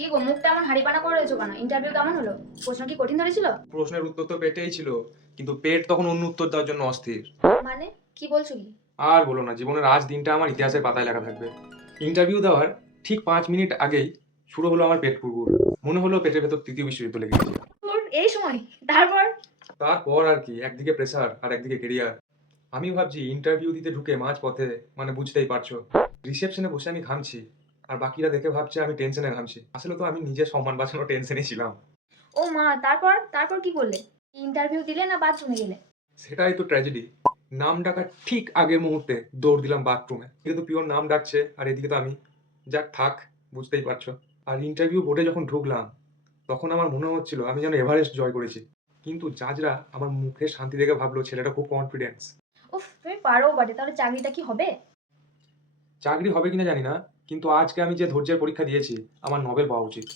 কি গো, মুখটা এমন হাঁড়িপানা করে রয়েছো কেন? ইন্টারভিউ কেমন হলো? প্রশ্ন কি কঠিন ধরেছিল? প্রশ্নের উত্তর তো পেটেই ছিল, কিন্তু পেট তখন অন্য উত্তর দেওয়ার জন্য অস্থির। মানে কি বলছো কি? আর বলো না, জীবনের আজ দিনটা আমার ইতিহাসের পাতায় লেখা থাকবে। ইন্টারভিউ দেওয়ার ঠিক 5 মিনিট আগেই শুরু হলো আমার পেট কুরকুর। মনে হলো পেটের ভেতর তৃতীয় বিশ্বযুদ্ধ লেগে গেছে। তোর এই সময় তারপর? তারপর আর কি, একদিকে প্রেসার আর একদিকে কেরিয়ার। আমি ভাবছি ইন্টারভিউ দিতে ঢুকে মাঝ পথে, মানে বুঝতেই পারছো, রিসেপশনে বসে আমি ঘামছি, আর বাকিরা দেখে ভাবছে আমি টেনশনে ঘামছি। আসলে তো আমি নিজের সম্মান বাঁচানোর টেনশনে ছিলাম। ও মা, তারপর তারপর কি করলে? ইন্টারভিউ দিলে না বাথরুমে গেলে? সেটাই তো ট্র্যাজেডি। নাম ডাকার ঠিক আগের মুহূর্তে দৌড় দিলাম বাথরুমে। এদিকে তো পিওর নাম ডাকছে, আর এদিকে তো আমি। যাক থাক, বুঝতেই পারছো। আর ইন্টারভিউ বোর্ডে যখন ঢুকলাম, তখন আমার মনে হচ্ছিল আমি যেন এভারেস্ট জয় করেছি। কিন্তু জাজরা আমার মুখে শান্তি দেখে ভাবলো ছেলেটা খুব কনফিডেন্স। উফ, তুমি পারো বটে, তাহলে চাকরিটা কি হবে? চাকরি হবে কিনা জানি না, কিন্তু আজকে আমি যে ধৈর্যের পরীক্ষা দিয়েছি, আমার নোবেল পাওয়া উচিত।